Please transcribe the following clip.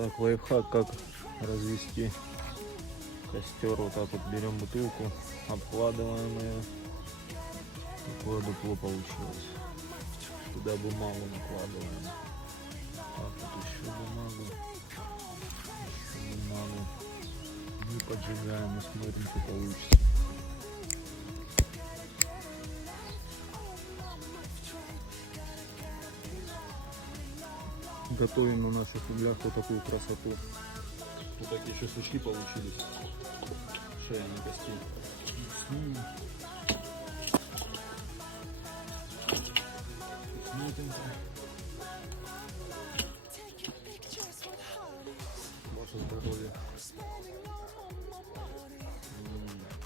Так, лайфхак, как развести костер. Вот так вот берем бутылку, обкладываем ее. Такое дупло получилось. Туда бумагу накладываем. Так вот еще бумагу. Еще бумагу. И поджигаем и смотрим, что получится. Готовим на наших углях вот такую красоту. Вот такие шашлычки получились. Шея на кости.